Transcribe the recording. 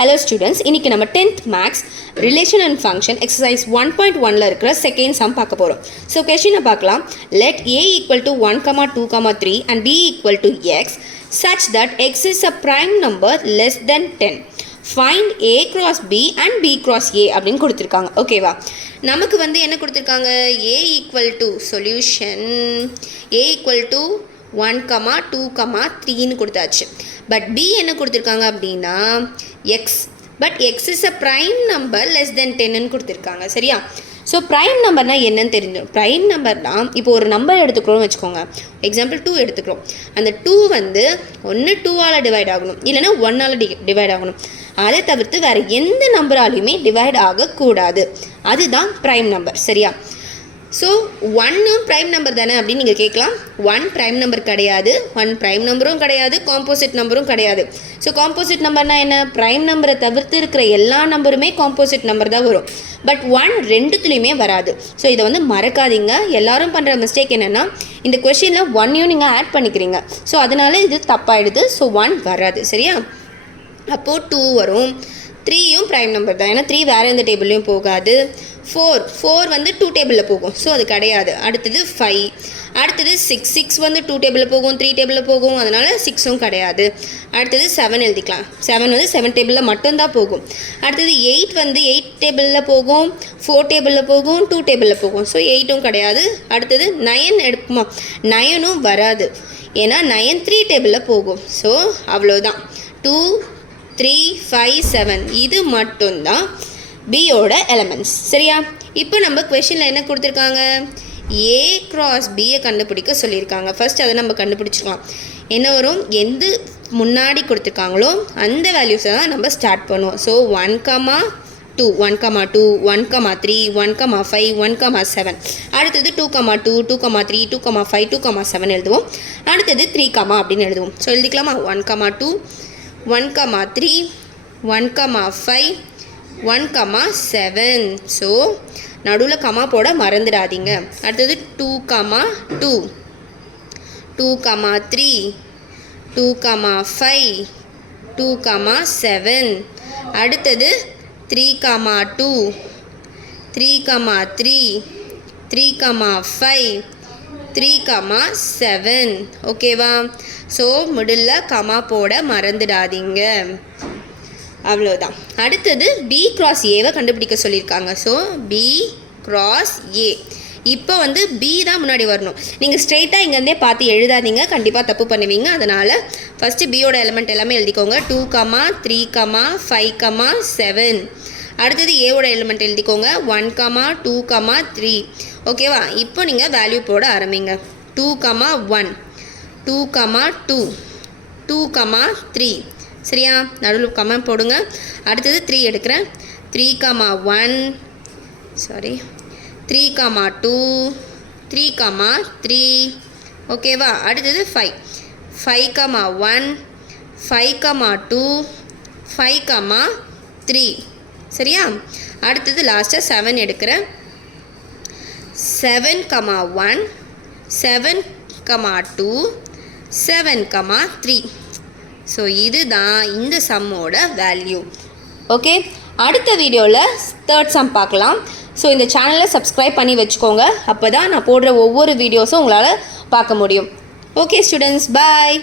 Hello students, இன்னைக்கு நம்ம 10th max relation and function exercise 1.1ல இருக்கிற second sum பார்க்க போறோம். So question பார்க்கலாம். Let a equal to 1, 2, 3 and b equal to x such that x is a prime number less than 10. Find a cross b and b cross a அப்படின்னு கொடுத்திருக்காங்க. ஓகேவா? நமக்கு வந்து என்ன கொடுத்திருக்காங்க? a equal to solution a equal to 1, 2, 3 கொடுத்தாச்சு. But b என்ன கொடுத்திருக்காங்க அப்படின்னா x, but x is a prime number less than 10 கொடுத்திருக்காங்க. சரியா? ஸோ ப்ரைம் நம்பர்னா என்னன்னு தெரிஞ்சிடும். ப்ரைம் நம்பர்னா இப்போ ஒரு நம்பர் எடுத்துக்கிறோம்னு வச்சுக்கோங்க. எக்ஸாம்பிள் 2 எடுத்துக்கிறோம். அந்த 2 வந்து ஒன்று 2ஆல் டிவைட் ஆகணும், இல்லைனா 1ஆல் டிவைட் ஆகணும். அதை தவிர்த்து வேறு எந்த நம்பராலையுமே டிவைட் ஆகக்கூடாது. அதுதான் ப்ரைம் நம்பர். சரியா? ஸோ 1 ப்ரைம் நம்பர் தானே அப்படின்னு நீங்கள் கேட்கலாம். 1 ப்ரைம் நம்பர் கிடையாது, 1 ப்ரைம் நம்பரும் கிடையாது, காம்போசிட் நம்பரும் கிடையாது. ஸோ காம்போசிட் நம்பர்னால் என்ன? ப்ரைம் நம்பரை தவிர்த்து இருக்கிற எல்லா நம்பருமே காம்போசிட் நம்பர் தான் வரும். பட் 1 ரெண்டுத்துலேயுமே வராது. ஸோ இதை வந்து மறக்காதீங்க. எல்லாரும் பண்ணுற மிஸ்டேக் என்னென்னா இந்த கொஷினில் 1ஐயும் நீங்கள் ஆட் பண்ணிக்கிறீங்க. ஸோ அதனால இது தப்பாயிடுது. ஸோ 1 வராது. சரியா? அப்போது 2 வரும். 3யும் ப்ரைம் நம்பர் தான், ஏன்னா 3 வேறு எந்த டேபிள்லையும் போகாது. 4 வந்து 2 டேபிளில் போகும். ஸோ அது கிடையாது. அடுத்தது 5, அடுத்தது 6 வந்து 2 டேபிளில் போகும், 3 டேபிளில் போகும், அதனால் 6ம் கிடையாது. அடுத்தது 7 எழுதிக்கலாம். 7 வந்து 7 டேபிளில் மட்டும்தான் போகும். அடுத்தது 8 வந்து 8 டேபிளில் போகும், 4 டேபிளில் போகும், 2 டேபிளில் போகும். ஸோ 8ம் கிடையாது. அடுத்தது 9 எடுக்குமா? 9ம் வராது, ஏன்னா 9 3 டேபிளில் போகும். ஸோ அவ்வளோதான். 2, 3, 5, 7 இது மட்டும்தான் பியோட எலமெண்ட்ஸ். சரியா? இப்போ நம்ம கொஷனில் என்ன கொடுத்துருக்காங்க? ஏ கிராஸ் பியை கண்டுபிடிக்க சொல்லியிருக்காங்க. ஃபர்ஸ்ட் அதை நம்ம கண்டுபிடிச்சிக்கலாம். என்ன வரும்? எந்த முன்னாடி கொடுத்துருக்காங்களோ அந்த வேல்யூஸை தான் நம்ம ஸ்டார்ட் பண்ணுவோம். ஸோ 1, 2, 1, 2, 1, 3, 1, 5, 1, 7. அடுத்தது 2, 2, 2, 3, 2, 5, 2, 7 எழுதுவோம். அடுத்தது 3, அப்படின்னு எழுதுவோம். ஸோ எழுதிக்கலாமா? 1, 2, 1, 3, 1, 5, 1, 7. ஸோ நடுவில் கமா போட மறந்துடாதீங்க. அடுத்தது 2, 2, 2, 3, 2, 5, 2, 7. அடுத்தது 3, 2, 3, 3, 3, 5, 3, 7. ஓகேவா? ஸோ மிடில் கமா போட மறந்துடாதீங்க. அவ்வளோதான். அடுத்தது பி கிராஸ் ஏவை கண்டுபிடிக்க சொல்லியிருக்காங்க. So B cross A. இப்போ வந்து பி தான் முன்னாடி வரணும். நீங்கள் ஸ்ட்ரெயிட்டாக இங்கேருந்தே பார்த்து எழுதாதீங்க, கண்டிப்பாக தப்பு பண்ணுவீங்க. அதனால் ஃபஸ்ட்டு பியோட எலிமெண்ட் எல்லாமே எழுதிக்கோங்க. 2, 3, 5, 7. அடுத்தது ஏவோட எலிமெண்ட் எழுதிக்கோங்க. 1, 2, 3. ஓகேவா? இப்போ நீங்கள் வேல்யூ போட ஆரம்பிங்க. 2, 1, 2, 2, 2, 3. சரியா? நடுவில் கமெண்ட் போடுங்க. அடுத்தது 3 எடுக்கிறேன். 3, 1, 3, 2, 3, 3. ஓகேவா? அடுத்தது 5, 1, 5, 2, 5, 3. சரியா? அடுத்தது லாஸ்ட்டாக 7 எடுக்கிறேன். 7, 1, 7, 2, 7, 3. ஸோ இதுதான் இந்த சம்மோட வேல்யூ. ஓகே, அடுத்த வீடியோவில் தேர்ட் சம் பார்க்கலாம். ஸோ இந்த சேனலை சப்ஸ்கிரைப் பண்ணி வச்சுக்கோங்க. அப்போ தான் நான் போடுற ஒவ்வொரு வீடியோஸும் உங்களால் பார்க்க முடியும். ஓகே ஸ்டூடெண்ட்ஸ், பாய்.